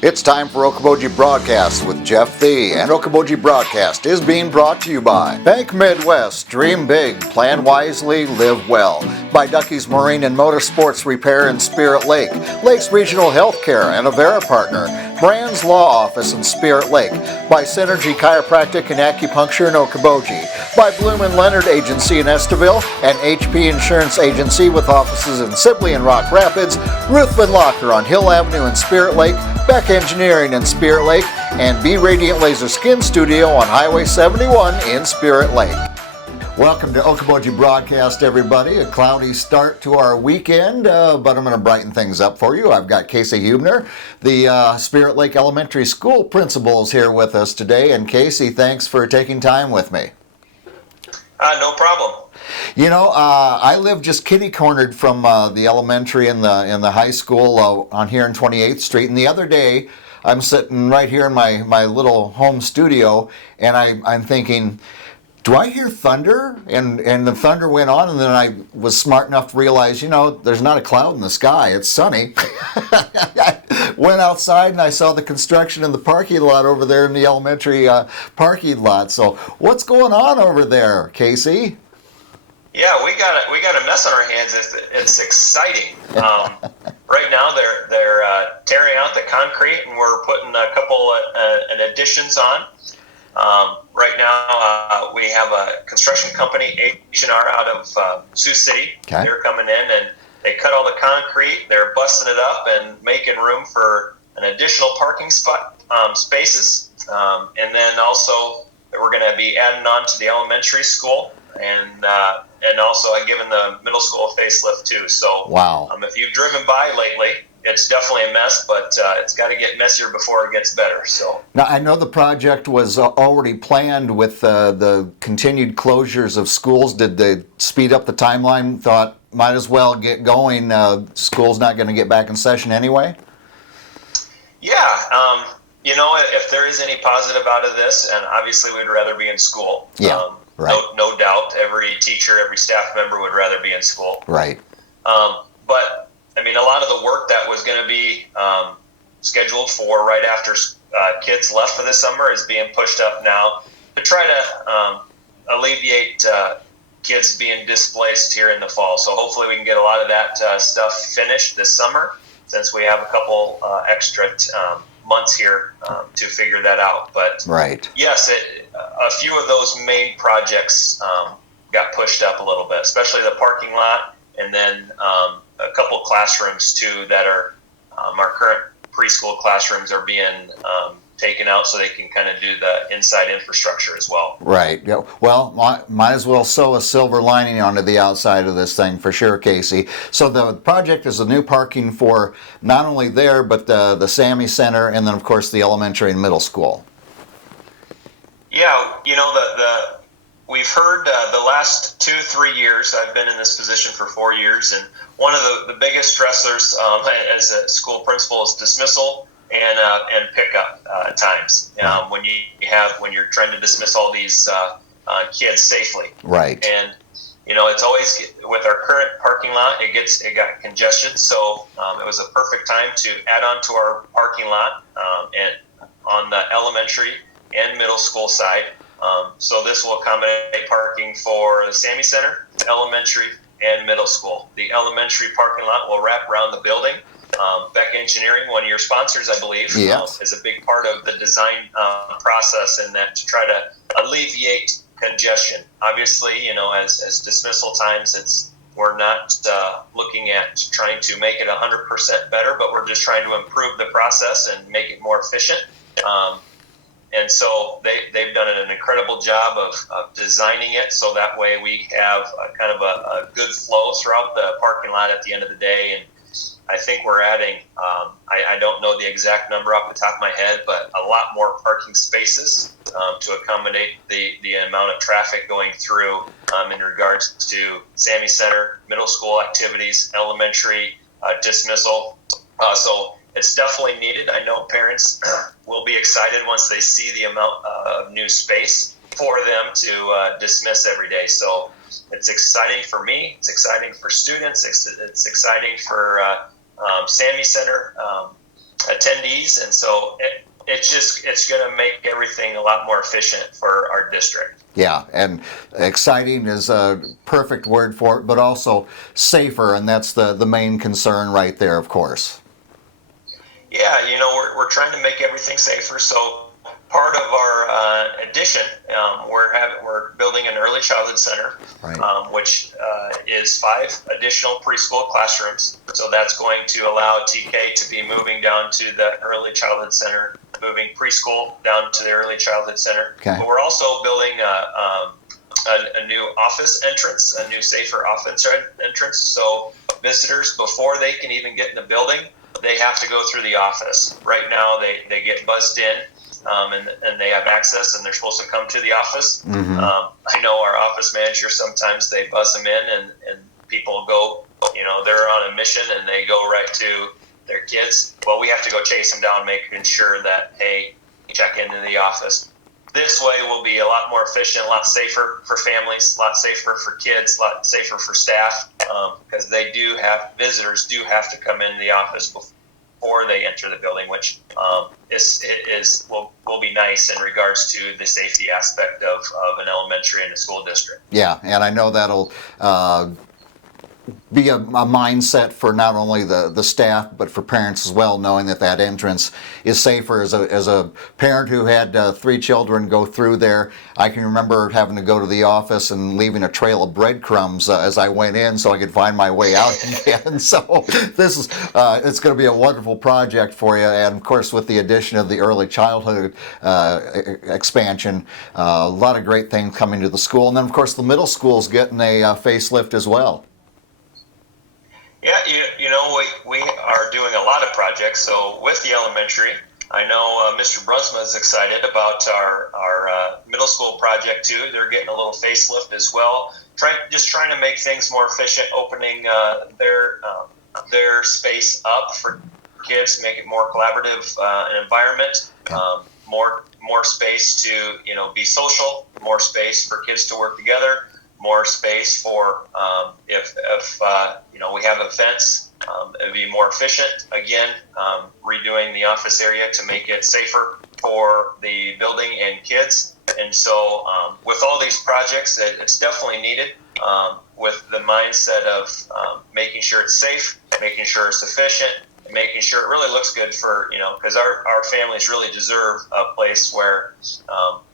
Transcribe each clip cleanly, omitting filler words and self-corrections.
It's time for Okoboji Broadcast with Jeff Thee, and Okoboji Broadcast is being brought to you by Bank Midwest, Dream Big, Plan Wisely, Live Well, by Ducky's Marine and Motorsports Repair in Spirit Lake, Lakes Regional Healthcare and Avera Partner, Brand's Law Office in Spirit Lake, by Synergy Chiropractic and Acupuncture in Okoboji, by Bloom and Leonard Agency in Estaville, and HP Insurance Agency with offices in Sibley and Rock Rapids, Ruthven Locker on Hill Avenue in Spirit Lake, Beck Engineering in Spirit Lake, and B Radiant Laser Skin Studio on Highway 71 in Spirit Lake. Welcome to Okoboji Broadcast, everybody. A cloudy start to our weekend, but I'm going to brighten things up for you. I've got Kasey Huebner, the Spirit Lake Elementary School Principal, is here with us today. And Kasey, thanks for taking time with me. No problem. You know, I live just kitty-cornered from the elementary and the high school on here on 28th Street. And the other day, I'm sitting right here in my little home studio, and I'm thinking, do I hear thunder? And the thunder went on, and then I was smart enough to realize, you know, there's not a cloud in the sky. It's sunny. I went outside, and I saw the construction in the parking lot over there in the elementary parking lot. So what's going on over there, Kasey? Yeah, we got a mess on our hands. It's exciting. Right now they're tearing out the concrete, and we're putting a couple additions on. Right now we have a construction company, H&R, out of Sioux City. Okay. They're coming in and they cut all the concrete. They're busting it up and making room for an additional parking spot spaces, and then also we're going to be adding on to the elementary school. And also I've given the middle school a facelift too. So wow. If you've driven by lately, it's definitely a mess, but it's got to get messier before it gets better. So now I know the project was already planned with the continued closures of schools. Did they speed up the timeline? Thought might as well get going. School's not going to get back in session anyway. Yeah. You know, if there is any positive out of this, and obviously we'd rather be in school. Yeah. Right. No doubt, every teacher, every staff member would rather be in school. Right. But, I mean, a lot of the work that was going to be scheduled for right after kids left for the summer is being pushed up now to try to alleviate kids being displaced here in the fall. So hopefully we can get a lot of that stuff finished this summer, since we have a couple extra months here to figure that out. But right. Yes, a few of those main projects got pushed up a little bit, especially the parking lot, and then a couple classrooms too that are our current preschool classrooms are being taken out so they can kind of do the inside infrastructure as well. Right. Yeah. Well, might as well sew a silver lining onto the outside of this thing for sure, Kasey. So the project is a new parking for not only there, but the Sami Center, and then of course the elementary and middle school. Yeah, you know, we've heard the last 2-3 years. I've been in this position for 4 years, and one of the biggest stressors as a school principal is dismissal and pickup times. When you're trying to dismiss all these kids safely. Right. And you know, it's always with our current parking lot, it got congested. So it was a perfect time to add on to our parking lot and on the elementary and middle school side. So this will accommodate parking for the Sami Center, elementary, and middle school. The elementary parking lot will wrap around the building. Beck Engineering, one of your sponsors, I believe, yes, is a big part of the design process in that, to try to alleviate congestion. Obviously, you know, as dismissal times, we're not looking at trying to make it 100% better, but we're just trying to improve the process and make it more efficient. And so they've done an incredible job of designing it so that way we have kind of a good flow throughout the parking lot at the end of the day. And I think we're adding, I don't know the exact number off the top of my head, but a lot more parking spaces to accommodate the amount of traffic going through in regards to Sami Center, middle school activities, elementary dismissal. So it's definitely needed. I know parents will be excited once they see the amount of new space for them to dismiss every day. So it's exciting for me. It's exciting for students. It's exciting for Sami Center. attendees, and so it's going to make everything a lot more efficient for our district. Yeah, and exciting is a perfect word for it, but also safer, and that's the main concern right there, of course. Yeah, we're trying to make everything safer. So part of our addition, we're building an early childhood center, Right. Which is 5 additional preschool classrooms. So that's going to allow TK to be moving down to the early childhood center, moving preschool down to the early childhood center. Okay. But we're also building a new office entrance, a new safer office entrance. So visitors, before they can even get in the building, they have to go through the office. Right now, they get buzzed in, and they have access, and they're supposed to come to the office. Mm-hmm. I know our office manager, sometimes they buzz them in, and people go, they're on a mission, and they go right to their kids. Well, we have to go chase them down, making sure that, hey, check into the office. This way will be a lot more efficient, a lot safer for families, a lot safer for kids, a lot safer for staff, because visitors do have to come into the office before they enter the building, which will be nice in regards to the safety aspect of an elementary and a school district. Yeah, and I know that'll be a mindset for not only the staff but for parents as well, knowing that entrance is safer. As a parent who had 3 children go through there, I can remember having to go to the office and leaving a trail of breadcrumbs as I went in so I could find my way out again. So this is it's going to be a wonderful project for you, and of course with the addition of the early childhood expansion, a lot of great things coming to the school, and then of course the middle school's getting a facelift as well. Yeah, we are doing a lot of projects. So with the elementary, I know Mr. Brusma is excited about our middle school project too. They're getting a little facelift as well. Trying to make things more efficient, opening their space up for kids, make it more collaborative environment. More space to be social, more space for kids to work together, more space for if we have events, it'd be more efficient. Again, redoing the office area to make it safer for the building and kids. And so with all these projects, it's definitely needed, with the mindset of making sure it's safe, making sure it's efficient, and making sure it really looks good for, because our families really deserve a place where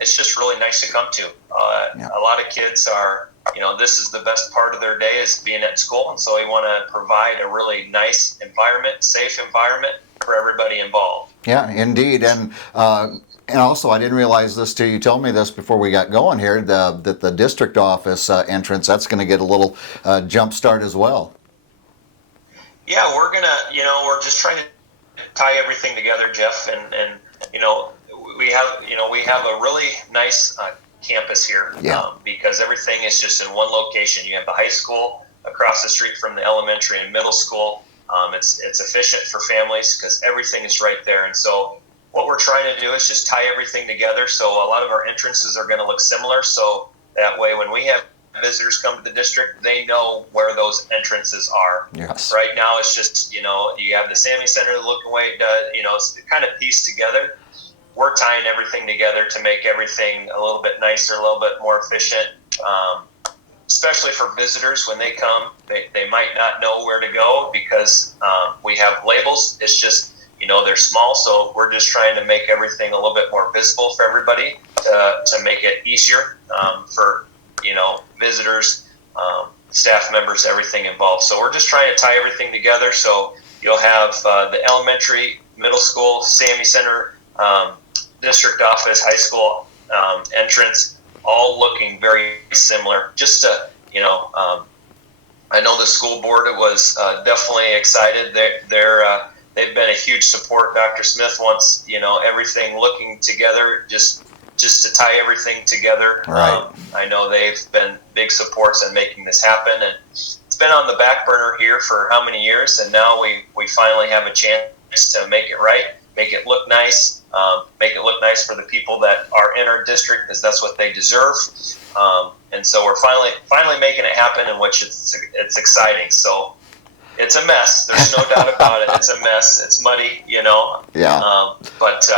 it's just really nice to come to. A lot of kids are, this is the best part of their day is being at school, and so we want to provide a really nice environment, safe environment for everybody involved. Yeah, indeed, and also I didn't realize this till you told me this before we got going here, that the district office entrance, that's going to get a little jump start as well. Yeah, we're just trying to tie everything together, Jeff, and we have a really nice campus here, because everything is just in one location. You have the high school across the street from the elementary and middle school. It's efficient for families because everything is right there. And so what we're trying to do is just tie everything together. So a lot of our entrances are going to look similar. So that way, when we have visitors come to the district, they know where those entrances are. Yes. Right now, it's just, you have the Sami Center looking way it does, it's kind of pieced together. We're tying everything together to make everything a little bit nicer, a little bit more efficient, especially for visitors. When they come, they might not know where to go because we have labels. It's just, they're small, so we're just trying to make everything a little bit more visible for everybody to make it easier for, visitors, staff members, everything involved. So we're just trying to tie everything together. So you'll have the elementary, middle school, Sami Center, district office, high school entrance, all looking very similar. Just to, I know the school board was definitely excited. They've been a huge support. Dr. Smith wants, everything looking together, just to tie everything together. Right. I know they've been big supports in making this happen, and it's been on the back burner here for how many years, and now we finally have a chance to make it right, make it look nice, make it look nice for the people that are in our district, because that's what they deserve. And so we're finally making it happen, in which it's exciting. So it's a mess. There's no doubt about it. It's a mess. It's muddy, Yeah. But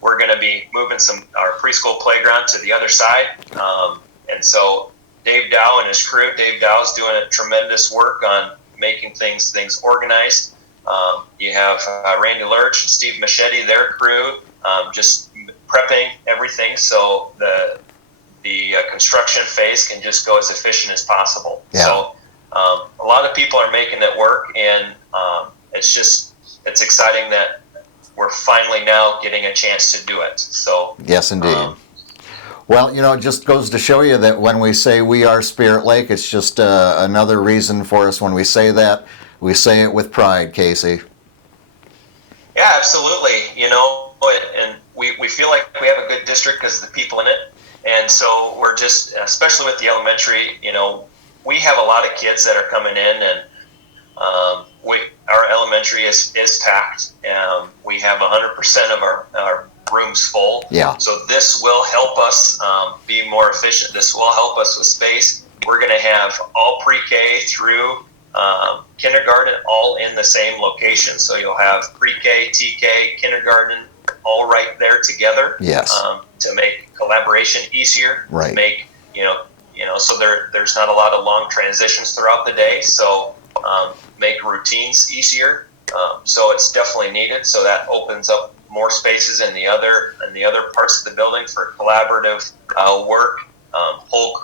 we're going to be moving our preschool playground to the other side. And so Dave Dow and his crew, Dave Dow's doing a tremendous work on making things organized. You have Randy Lurch and Steve Machete, their crew, just prepping everything so the construction phase can just go as efficient as possible. Yeah. So a lot of people are making it work, and it's exciting that we're finally now getting a chance to do it. So yes, indeed. Well, it just goes to show you that when we say we are Spirit Lake, it's just another reason for us when we say that. We say it with pride, Kasey. Yeah, absolutely. And we feel like we have a good district because of the people in it. And so we're just, especially with the elementary, we have a lot of kids that are coming in, and our elementary is packed. We have 100% of our rooms full. Yeah. So this will help us be more efficient. This will help us with space. We're going to have all pre-K through kindergarten all in the same location. So you'll have pre-K, TK, kindergarten all right there together. Yes. To make collaboration easier. Right. To make so there's not a lot of long transitions throughout the day. So make routines easier. So it's definitely needed. So that opens up more spaces in the other parts of the building for collaborative work, whole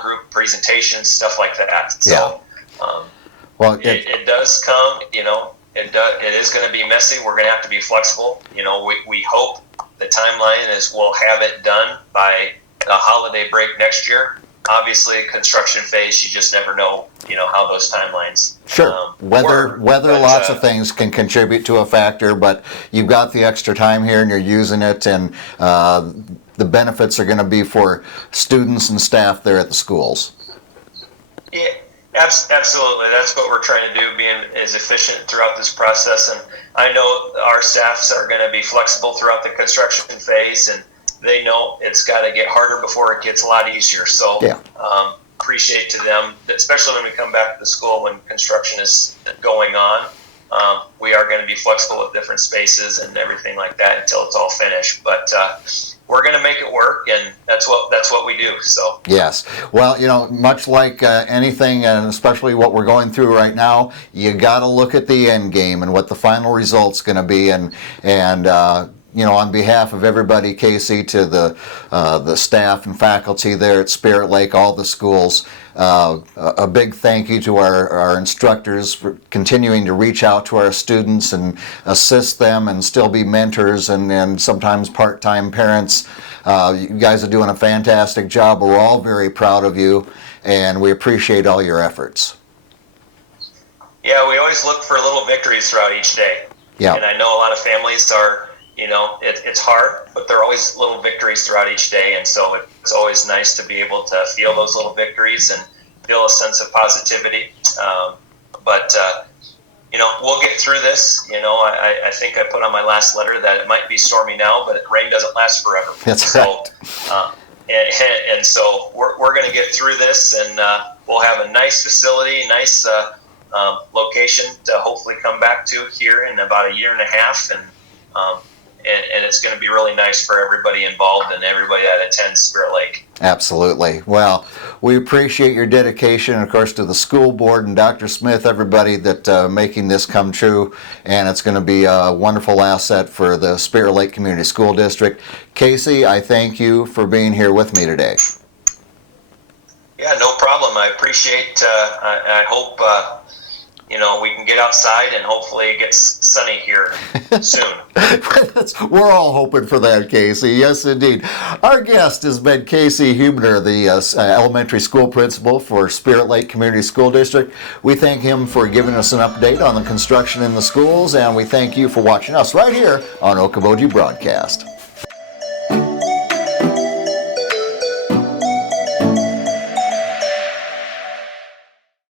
group presentations, stuff like that. So well, it does come. It is going to be messy. We're going to have to be flexible. We hope the timeline is we'll have it done by the holiday break next year. Obviously, construction phase, you just never know, how those timelines. Sure. Weather, lots of things can contribute to a factor, but you've got the extra time here and you're using it, and the benefits are going to be for students and staff there at the schools. Yeah, absolutely. That's what we're trying to do, being as efficient throughout this process. And I know our staffs are going to be flexible throughout the construction phase, and they know it's got to get harder before it gets a lot easier. So appreciate to them, especially when we come back to the school when construction is going on. We are going to be flexible with different spaces and everything like that until it's all finished. But we're going to make it work, and that's what we do. So yes, well, much like anything, and especially what we're going through right now, you got to look at the end game and what the final result's going to be, and on behalf of everybody, Kasey, to the staff and faculty there at Spirit Lake, all the schools, a big thank you to our instructors for continuing to reach out to our students and assist them and still be mentors and sometimes part-time parents. You guys are doing a fantastic job. We're all very proud of you, and we appreciate all your efforts. Yeah, we always look for little victories throughout each day. Yeah. And I know a lot of families are, it's hard, but there are always little victories throughout each day. And so it's always nice to be able to feel those little victories and feel a sense of positivity. But we'll get through this. I think I put on my last letter that it might be stormy now, but rain doesn't last forever. That's right. And so we're going to get through this, and we'll have a nice facility, nice location to hopefully come back to here in about a year and a half. And it's going to be really nice for everybody involved and everybody that attends Spirit Lake. Absolutely. Well, we appreciate your dedication, of course, to the school board and Dr. Smith, everybody that making this come true, and it's going to be a wonderful asset for the Spirit Lake Community School District. Kasey, I thank you for being here with me today. Yeah, no problem. I appreciate. I hope we can get outside and hopefully it gets sunny here soon. We're all hoping for that, Kasey. Yes, indeed. Our guest has been Kasey Huebner, the elementary school principal for Spirit Lake Community School District. We thank him for giving us an update on the construction in the schools, and we thank you for watching us right here on Okoboji Broadcast.